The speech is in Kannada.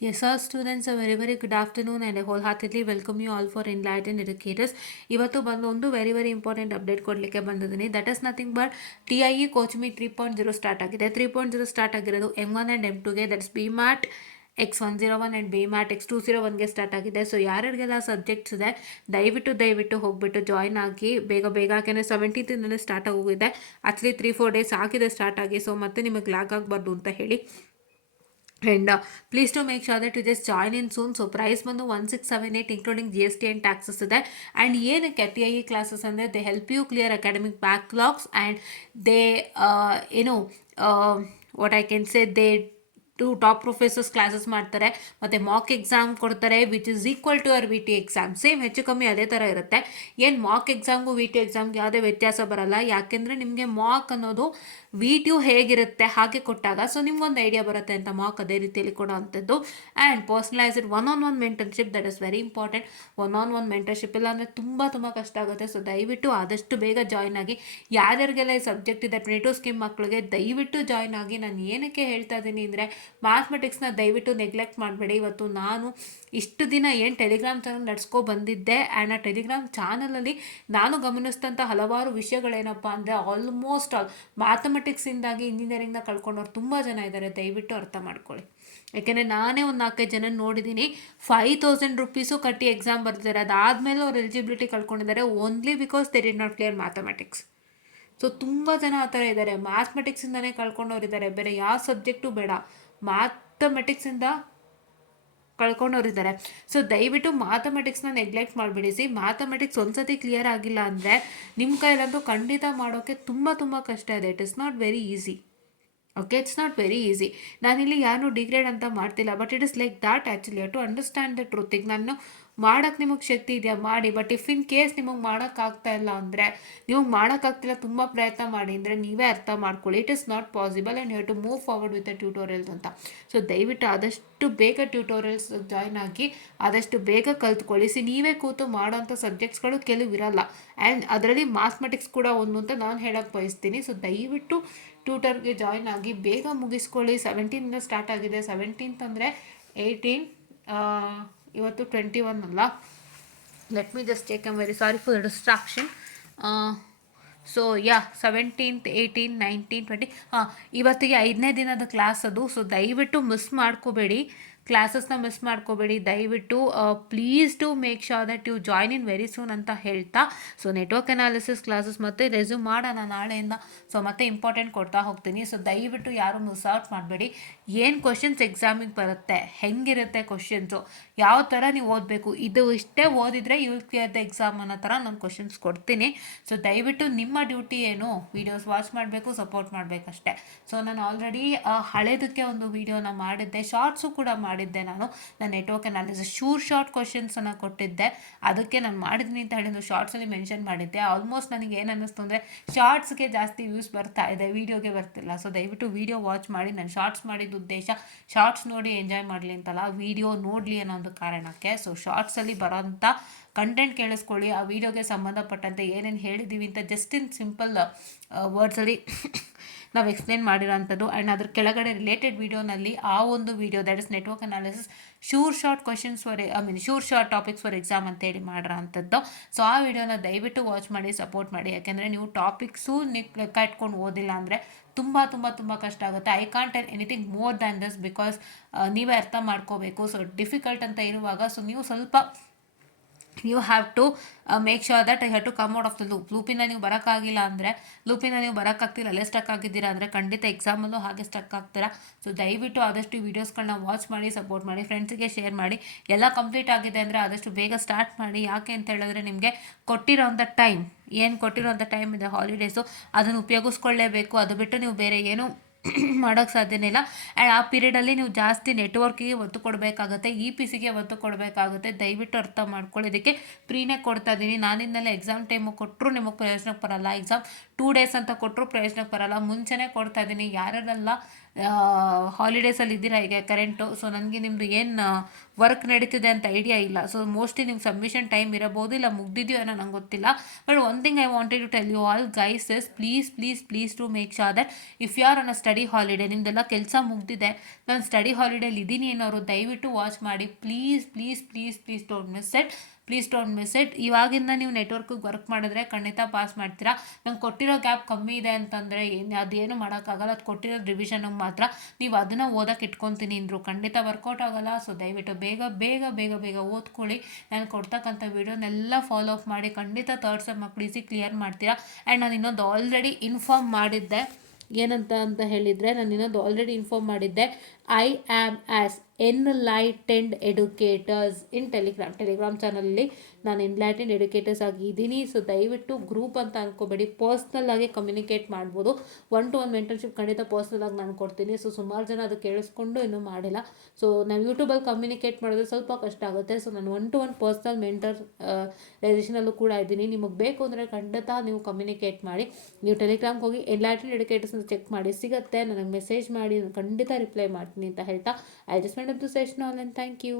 Yes, our students, a very good afternoon and I wholeheartedly welcome you all for Enlightened Educators. ಇವತ್ತು ಬಂದು ಒಂದು ವೆರಿ ಇಂಪಾರ್ಟೆಂಟ್ ಅಪ್ಡೇಟ್ ಕೊಡಲಿಕ್ಕೆ ಬಂದಿದ್ದೀನಿ. That is nothing but TIE coach me 3.0 start ಆಗಿದೆ. 3.0 ಸ್ಟಾರ್ಟ್ ಆಗಿರೋದು M1 ಆ್ಯಂಡ್ M2ಗೆ, that's BMAT X101 and BMAT X201ಗೆ ಸ್ಟಾರ್ಟ್ ಆಗಿದೆ. ಸೊ ಯಾರ್ಯಾರಿಗೆಲ್ಲ ಸಬ್ಜೆಕ್ಟ್ಸ್ ಇದೆ ದಯವಿಟ್ಟು ಹೋಗ್ಬಿಟ್ಟು ಜಾಯ್ನ್ ಆಗಿ ಬೇಗ ಯಾಕೆಂದರೆ 17th ಸ್ಟಾರ್ಟ್ ಆಗೋಗಿದೆ. ಆ್ಯಕ್ಚುಲಿ 3-4 ಡೇಸ್ ಆಗಿದೆ ಸ್ಟಾರ್ಟ್ ಆಗಿ. ಸೊ ಮತ್ತೆ ನಿಮಗೆ ಲ್ಯಾಗ್ ಆಗಬಾರ್ದು ಅಂತ ಹೇಳಿ. And please do make sure that you just join in soon. So price ಬಂದು 1678 including GST and taxes ಇದೆ. And ಏನಕ್ಕೆ TIE ಕ್ಲಾಸಸ್ ಅಂದರೆ they help you clear academic backlogs and they what I can say, they top professors classes ಮಾಡ್ತಾರೆ ಮತ್ತು ಮಾಕ್ ಎಕ್ಸಾಮ್ ಕೊಡ್ತಾರೆ which is equal to our VT exam. Same ಹೆಚ್ಚು ಕಮ್ಮಿ ಅದೇ ಥರ ಇರುತ್ತೆ. ಏನು ಮಾಕ್ ಎಕ್ಸಾಮ್ಗೂ VT ಎಕ್ಸಾಮ್ಗೆ ಯಾವುದೇ ವ್ಯತ್ಯಾಸ ಬರಲ್ಲ. ಯಾಕೆಂದರೆ ನಿಮಗೆ ಮಾಕ್ ಅನ್ನೋದು VT ಹೇಗಿರುತ್ತೆ ಹಾಗೆ ಕೊಟ್ಟಾಗ ಸೊ ನಿಮ್ಗೊಂದು ಐಡಿಯಾ ಬರುತ್ತೆ ಅಂತ ಮಾಕ್ ಅದೇ ರೀತಿಯಲ್ಲಿ ಕೊಡೋ ಅಂಥದ್ದು. And personalised one mentorship, that is very important. One mentorship ಇಲ್ಲ ಅಂದರೆ ತುಂಬ ಕಷ್ಟ ಆಗುತ್ತೆ. ಸೊ ದಯವಿಟ್ಟು ಆದಷ್ಟು ಬೇಗ ಜಾಯ್ನ್ ಆಗಿ. ಯಾರ್ಯಾರಿಗೆಲ್ಲ ಈ ಸಬ್ಜೆಕ್ಟ್ ಇದೆ 22 ಸ್ಕೀಮ್ ಮಕ್ಕಳಿಗೆ ದಯವಿಟ್ಟು ಜಾಯ್ನ್ ಆಗಿ. ನಾನು ಏನಕ್ಕೆ ಹೇಳ್ತಾ ಇದ್ದೀನಿ ಅಂದರೆ ಮ್ಯಾಥಮೆಟಿಕ್ಸ್ನ ದಯವಿಟ್ಟು ನೆಗ್ಲೆಕ್ಟ್ ಮಾಡಬೇಡಿ. ಇವತ್ತು ನಾನು ಇಷ್ಟು ದಿನ ಏನು ಟೆಲಿಗ್ರಾಮ್ ಚಾನಲ್ ನಡೆಸ್ಕೊ ಬಂದಿದ್ದೆ ಆ್ಯಂಡ್ ಆ ಟೆಲಿಗ್ರಾಮ್ ಚಾನಲಲ್ಲಿ ನಾನು ಗಮನಿಸಿದಂಥ ಹಲವಾರು ವಿಷಯಗಳೇನಪ್ಪ ಅಂದರೆ ಆಲ್ಮೋಸ್ಟ್ ಆಲ್ ಮ್ಯಾಥಮೆಟಿಕ್ಸಿಂದಾಗಿ ಇಂಜಿನಿಯರಿಂಗ್ನ ಕಳ್ಕೊಂಡವ್ರು ತುಂಬ ಜನ ಇದ್ದಾರೆ. ದಯವಿಟ್ಟು ಅರ್ಥ ಮಾಡ್ಕೊಳ್ಳಿ. ಯಾಕೆಂದರೆ ನಾನೇ ಒಂದು 4-5 ಜನ ನೋಡಿದ್ದೀನಿ 5000 ರೂಪೀಸು ಕಟ್ಟಿ ಎಕ್ಸಾಮ್ ಬರ್ತಿದ್ದಾರೆ. ಅದಾದಮೇಲೆ ಅವ್ರು ಎಲಿಜಿಬಿಲಿಟಿ ಕಳ್ಕೊಂಡಿದ್ದಾರೆ only because they did not clear mathematics. So ತುಂಬ ಜನ ಆ ಥರ ಇದ್ದಾರೆ. ಮ್ಯಾಥಮೆಟಿಕ್ಸಿಂದನೇ ಕಳ್ಕೊಂಡವ್ರಿದ್ದಾರೆ, ಬೇರೆ ಯಾವ ಸಬ್ಜೆಕ್ಟು ಬೇಡ, ಮ್ಯಾಥಮೆಟಿಕ್ಸಿಂದ ಕಳ್ಕೊಂಡವ್ರಿದ್ದಾರೆ. ಸೊ ದಯವಿಟ್ಟು ಮ್ಯಾಥಮೆಟಿಕ್ಸ್ನ ನೆಗ್ಲೆಕ್ಟ್ ಮಾಡಿಬಿಡಿಸಿ. ಮ್ಯಾಥಮೆಟಿಕ್ಸ್ ಒಂದ್ಸತಿ ಕ್ಲಿಯರ್ ಆಗಿಲ್ಲ ಅಂದರೆ ನಿಮ್ಮ ಕೈಲಂತೂ ಖಂಡಿತ ಮಾಡೋಕ್ಕೆ ತುಂಬ ಕಷ್ಟ ಇದೆ. It is not very easy. Okay, it's not very easy. ನಾನಿಲ್ಲಿ ಯಾರು ಡಿಗ್ರೇಡ್ ಅಂತ ಮಾಡ್ತಿಲ್ಲ, but it is like that actually to understand the truth. ಈಗ ನಾನು ಮಾಡೋಕ್ಕೆ ನಿಮಗೆ ಶಕ್ತಿ ಇದೆಯಾ ಮಾಡಿ, ಬಟ್ ಇಫ್ ಇನ್ ಕೇಸ್ ನಿಮಗೆ ಮಾಡೋಕ್ಕಾಗ್ತಾ ಇಲ್ಲ ಅಂದರೆ, ನಿಮಗೆ ಮಾಡೋಕ್ಕಾಗ್ತಿಲ್ಲ ತುಂಬ ಪ್ರಯತ್ನ ಮಾಡಿ ಅಂದರೆ ನೀವೇ ಅರ್ಥ ಮಾಡ್ಕೊಳ್ಳಿ. It is not possible and you have to move forward with the tutorials ಅಂತ. ಸೊ ದಯವಿಟ್ಟು ಆದಷ್ಟು ಬೇಗ ಟ್ಯೂಟೋರಿಯಲ್ಸ್ ಜಾಯ್ನ್ ಆಗಿ ಆದಷ್ಟು ಬೇಗ ಕಲ್ತ್ಕೊಳ್ಳಿ. ನೀವೇ ಕೂತು ಮಾಡೋಂಥ ಸಬ್ಜೆಕ್ಟ್ಸ್ಗಳು ಕೆಲವು ಇರಲ್ಲ ಆ್ಯಂಡ್ ಅದರಲ್ಲಿ ಮ್ಯಾಥಮೆಟಿಕ್ಸ್ ಕೂಡ ಒಂದು ಅಂತ ನಾನು ಹೇಳೋಕ್ಕೆ ಬಯಸ್ತೀನಿ. ಸೊ ದಯವಿಟ್ಟು ಟ್ಯೂಟರ್ಗೆ ಜಾಯ್ನ್ ಆಗಿ ಬೇಗ ಮುಗಿಸ್ಕೊಳ್ಳಿ. 17 ಸ್ಟಾರ್ಟ್ ಆಗಿದೆ. 17 ಅಂದರೆ 18, ಇವತ್ತು 21 ಅಲ್ಲ. Let me just take, I'm very sorry for the distraction. So 17th 18 19 20 ಇವತ್ತಿಗೆ 5ನೇ ದಿನದ ಕ್ಲಾಸ್ ಅದು. ಸೊ ದಯವಿಟ್ಟು ಮಿಸ್ ಮಾಡ್ಕೋಬೇಡಿ, ಕ್ಲಾಸಸ್ನ ಮಿಸ್ ಮಾಡ್ಕೋಬೇಡಿ. ದಯವಿಟ್ಟು please to make sure that you join in very soon ಅಂತ ಹೇಳ್ತಾ, ಸೊ ನೆಟ್ವರ್ಕ್ ಅನಾಲಿಸಿಸ್ ಕ್ಲಾಸಸ್ ಮತ್ತು ರೆಸ್ಯೂಮ್ ಮಾಡೋಣ ನಾಳೆಯಿಂದ. ಸೊ ಮತ್ತೆ ಇಂಪಾರ್ಟೆಂಟ್ ಕೊಡ್ತಾ ಹೋಗ್ತೀನಿ. ಸೊ ದಯವಿಟ್ಟು ಯಾರು ಮಿಸ್ ಔಟ್ ಮಾಡಬೇಡಿ. ಏನು ಕ್ವಶನ್ಸ್ ಎಕ್ಸಾಮಿಗೆ ಬರುತ್ತೆ, ಹೆಂಗಿರುತ್ತೆ ಕ್ವಶನ್ಸು, ಯಾವ ಥರ ನೀವು ಓದಬೇಕು, ಇದು ಇಷ್ಟೇ ಓದಿದರೆ you will clear the exam ಅನ್ನೋ ಥರ ನಾನು ಕ್ವಶನ್ಸ್ ಕೊಡ್ತೀನಿ. ಸೊ ದಯವಿಟ್ಟು ನಿಮ್ಮ ಡ್ಯೂಟಿ ಏನು, ವೀಡಿಯೋಸ್ ವಾಚ್ ಮಾಡಬೇಕು, ಸಪೋರ್ಟ್ ಮಾಡಬೇಕಷ್ಟೆ. ಸೊ ನಾನು ಆಲ್ರೆಡಿ ಹಳೇದಕ್ಕೆ ಒಂದು ವೀಡಿಯೋನ ಮಾಡಿದ್ದೆ, ಶಾರ್ಟ್ಸು ಕೂಡ ಮಾಡಿದ್ದೆ. ನಾನು ನೆಟ್ವರ್ಕ್ ಅನಾಲಿಸಿಸ್ ಶಾರ್ಟ್ ಕ್ವಶನ್ಸನ್ನು ಕೊಟ್ಟಿದ್ದೆ. ಅದಕ್ಕೆ ನಾನು ಮಾಡಿದ್ದೀನಿ ಅಂತ ಹೇಳಿ ಶಾರ್ಟ್ಸಲ್ಲಿ ಮೆನ್ಷನ್ ಮಾಡಿದ್ದೆ. ಆಲ್ಮೋಸ್ಟ್ ನನಗೆ ಏನು ಅನ್ನಿಸ್ತು ಅಂದರೆ ಶಾರ್ಟ್ಸ್ಗೆ ಜಾಸ್ತಿ ವ್ಯೂಸ್ ಬರ್ತಾ ಇದೆ, ವೀಡಿಯೋಗೆ ಬರ್ತಿಲ್ಲ. ಸೊ ದಯವಿಟ್ಟು ವೀಡಿಯೋ ವಾಚ್ ಮಾಡಿ. ನಾನು ಶಾರ್ಟ್ಸ್ ಮಾಡಿದ ಉದ್ದೇಶ ಶಾರ್ಟ್ಸ್ ನೋಡಿ ಎಂಜಾಯ್ ಮಾಡಲಿ ಅಂತಲ್ಲ, ವೀಡಿಯೋ ನೋಡಲಿ ಅನ್ನೋ ಒಂದು ಕಾರಣಕ್ಕೆ. ಸೊ ಶಾರ್ಟ್ಸಲ್ಲಿ ಬರೋಂಥ ಕಂಟೆಂಟ್ ಕೇಳಿಸ್ಕೊಳ್ಳಿ. ಆ ವಿಡಿಯೋಗೆ ಸಂಬಂಧಪಟ್ಟಂತೆ ಏನೇನು ಹೇಳಿದ್ದೀವಿ ಅಂತ ಜಸ್ಟ್ ಇನ್ ಸಿಂಪಲ್ ವರ್ಡ್ಸಲ್ಲಿ ನಾವು ಎಕ್ಸ್ಪ್ಲೇನ್ ಮಾಡಿರೋಂಥದ್ದು. ಆ್ಯಂಡ್ ಅದ್ರ ಕೆಳಗಡೆ ರಿಲೇಟೆಡ್ ವೀಡಿಯೋನಲ್ಲಿ ಆ ಒಂದು video, that is network analysis short questions for short topics for exam ಅಂತೇಳಿ ಮಾಡಿರೋ ಅಂಥದ್ದು. ಸೊ ಆ ವಿಡಿಯೋನ ದಯವಿಟ್ಟು ವಾಚ್ ಮಾಡಿ, ಸಪೋರ್ಟ್ ಮಾಡಿ. ಯಾಕೆಂದರೆ ನೀವು ಟಾಪಿಕ್ಸು ಲೆಕ್ಕ ಇಟ್ಕೊಂಡು ಓದಿಲ್ಲ ಅಂದರೆ ತುಂಬ ಕಷ್ಟ ಆಗುತ್ತೆ. I can't tell anything more than this because ನೀವೇ ಅರ್ಥ ಮಾಡ್ಕೋಬೇಕು. ಸೊ ಡಿಫಿಕಲ್ಟ್ ಅಂತ ಇರುವಾಗ ಸೊ ನೀವು ಸ್ವಲ್ಪ you have to make sure that I have to come out of the ಲೂಪಿಂದ ನೀವು ಬರೋಕ್ಕಾಗಿಲ್ಲ ಅಂದರೆ, ಲೂಪಿಂದ ನೀವು ಬರೋಕ್ಕಾಗ್ತಿಲ್ಲ, ಅಲ್ಲೇ ಸ್ಟಕ್ ಆಗಿದ್ದೀರಾ ಅಂದರೆ ಖಂಡಿತ ಎಕ್ಸಾಮಲ್ಲೂ ಹಾಗೆ ಸ್ಟಕ್ ಆಗ್ತೀರಾ. ಸೊ ದಯವಿಟ್ಟು ಆದಷ್ಟು ವೀಡಿಯೋಸ್ಗಳನ್ನ ವಾಚ್ ಮಾಡಿ, ಸಪೋರ್ಟ್ ಮಾಡಿ, ಫ್ರೆಂಡ್ಸಿಗೆ ಶೇರ್ ಮಾಡಿ. ಎಲ್ಲ ಕಂಪ್ಲೀಟ್ ಆಗಿದೆ ಅಂದರೆ ಆದಷ್ಟು ಬೇಗ ಸ್ಟಾರ್ಟ್ ಮಾಡಿ. ಯಾಕೆ ಅಂತ ಹೇಳಿದ್ರೆ ನಿಮಗೆ ಕೊಟ್ಟಿರೋಂಥ ಟೈಮ್ ಟೈಮ್ ಇದೆ, ಹಾಲಿಡೇಸು, ಅದನ್ನು ಉಪಯೋಗಿಸ್ಕೊಳ್ಳೇಬೇಕು. ಅದು ಬಿಟ್ಟು ನೀವು ಬೇರೆ ಏನೂ ಮಾಡೋಕ್ಕೆ ಸಾಧ್ಯನೇ ಇಲ್ಲ. ಆ್ಯಂಡ್ ಆ ಪೀರಿಯಡಲ್ಲಿ ನೀವು ಜಾಸ್ತಿ ನೆಟ್ವರ್ಕಿಗೆ ಒತ್ತು ಕೊಡಬೇಕಾಗುತ್ತೆ, EPCಗೆ ಒತ್ತು ಕೊಡಬೇಕಾಗುತ್ತೆ. ದಯವಿಟ್ಟು ಅರ್ಥ ಮಾಡ್ಕೊಳ್ಳೋದಕ್ಕೆ ಫ್ರೀನೇ ಕೊಡ್ತಾ ಇದ್ದೀನಿ. ನಾನಿಂದಲೇ ಎಕ್ಸಾಮ್ ಟೈಮು ಕೊಟ್ಟರು ನಿಮಗೆ ಪ್ರಯೋಜನಕ್ಕೆ ಬರಲ್ಲ. ಎಕ್ಸಾಮ್ 2 ಡೇಸ್ ಅಂತ ಕೊಟ್ಟರು ಪ್ರಯೋಜನಕ್ಕೆ ಬರಲ್ಲ. ಮುಂಚೆನೇ ಕೊಡ್ತಾ ಇದ್ದೀನಿ. ಯಾರ್ಯಾರೆಲ್ಲ ಹಾಲಿಡೇಸಲ್ಲಿ ಇದ್ದೀರಾ ಈಗ ಕರೆಂಟು, ಸೊ ನನಗೆ ನಿಮ್ಮದು ಏನು ವರ್ಕ್ ನಡೀತಿದೆ ಅಂತ ಐಡಿಯಾ ಇಲ್ಲ. ಸೊ ಮೋಸ್ಟ್ಲಿ ನಿಮ್ಗೆ ಸಬ್ಮಿಷನ್ ಟೈಮ್ ಇರಬಹುದು, ಇಲ್ಲ ಮುಗ್ದಿದೆಯೋ ಏನೋ ನಂಗೆ ಗೊತ್ತಿಲ್ಲ. But one thing I wanted to tell you all guys is please to make sure that if you are on a study holiday, ನಿಮ್ದೆಲ್ಲ ಕೆಲಸ ಮುಗ್ದಿದೆ, ನಾನು ಸ್ಟಡಿ ಹಾಲಿಡೇಲಿ ಇದ್ದೀನಿ ಅನ್ನೋರು ದಯವಿಟ್ಟು ವಾಚ್ ಮಾಡಿ. Please don't miss it. ಇವಾಗಿಂದ ನೀವು ನೆಟ್ವರ್ಕಿಗೆ ವರ್ಕ್ ಮಾಡಿದ್ರೆ ಖಂಡಿತ ಪಾಸ್ ಮಾಡ್ತೀರಾ. ನಂಗೆ ಕೊಟ್ಟಿರೋ ಗ್ಯಾಪ್ ಕಮ್ಮಿ ಇದೆ ಅಂತಂದರೆ ಅದೇನು ಮಾಡೋಕ್ಕಾಗಲ್ಲ. ಅದು ಕೊಟ್ಟಿರೋ ರಿವಿಷನ್ಗೆ ಮಾತ್ರ. ನೀವು ಅದನ್ನು ಓದೋಕೆ ಇಟ್ಕೊತೀನಿ ಅಂದರು ಖಂಡಿತ ವರ್ಕೌಟ್ ಆಗೋಲ್ಲ. ಸೊ ದಯವಿಟ್ಟು ಬೇಗ ಓದ್ಕೊಳ್ಳಿ. ನಾನು ಕೊಡ್ತಕ್ಕಂಥ ವೀಡಿಯೋನೆಲ್ಲ ಫಾಲೋ ಅಪ್ ಮಾಡಿ ಖಂಡಿತ ಥರ್ಡ್ ಸೆಮ್ ಮಕ್ಕಳು ಈಸಿ ಕ್ಲಿಯರ್ ಮಾಡ್ತೀರಾ. ಆ್ಯಂಡ್ ನಾನು ಇನ್ನೊಂದು ಆಲ್ರೆಡಿ ಇನ್ಫಾರ್ಮ್ ಮಾಡಿದ್ದೆ, ಏನಂತ ಹೇಳಿದರೆ, ನಾನು ಇನ್ನೊಂದು ಆಲ್ರೆಡಿ ಇನ್ಫಾರ್ಮ್ ಮಾಡಿದ್ದೆ, I am as enlightened educators in Telegram ಚಾನಲಲ್ಲಿ ನಾನು ಎನ್ಲೈಟೆಂಡ್ ಎಡ್ಯುಕೇಟರ್ಸ್ ಆಗಿದ್ದೀನಿ. ಸೊ ದಯವಿಟ್ಟು ಗ್ರೂಪ್ ಅಂತ ಅನ್ಕೋಬೇಡಿ, ಪರ್ಸ್ನಲ್ ಆಗಿ ಕಮ್ಯುನಿಕೇಟ್ ಮಾಡ್ಬೋದು. 1-to-1 ಮೆಂಟರ್ಶಿಪ್ ಖಂಡಿತ ಪರ್ಸ್ನಲ್ ಆಗಿ ನಾನು ಕೊಡ್ತೀನಿ. ಸೊ ಸುಮಾರು ಜನ ಅದು ಕೇಳಿಸ್ಕೊಂಡು ಇನ್ನೂ ಮಾಡಿಲ್ಲ. ಸೊ ನಾವು ಯೂಟ್ಯೂಬಲ್ಲಿ ಕಮ್ಯುನಿಕೇಟ್ ಮಾಡೋದು ಸ್ವಲ್ಪ ಕಷ್ಟ ಆಗುತ್ತೆ. ಸೊ ನಾನು 1-to-1 ಪರ್ಸ್ನಲ್ ಮೆಂಟರ್ ರಿಲೇಷನಲ್ಲೂ ಕೂಡ ಇದ್ದೀನಿ. ನಿಮಗೆ ಬೇಕು ಅಂದರೆ ಖಂಡಿತ ನೀವು ಕಮ್ಯುನಿಕೇಟ್ ಮಾಡಿ. ನೀವು ಟೆಲಿಗ್ರಾಮ್ಗೆ ಹೋಗಿ ಎನ್ಲೈಟೆಂಡ್ ಎಡ್ಯುಕೇಟರ್ಸ್ನ ಚೆಕ್ ಮಾಡಿ, ಸಿಗುತ್ತೆ. ನನಗೆ ಮೆಸೇಜ್ ಮಾಡಿ, ನಾನು ಖಂಡಿತ ರಿಪ್ಲೈ ಮಾಡ್ತೀನಿ ಅಂತ ಹೇಳ್ತಾ I just meant up the session all, and thank you.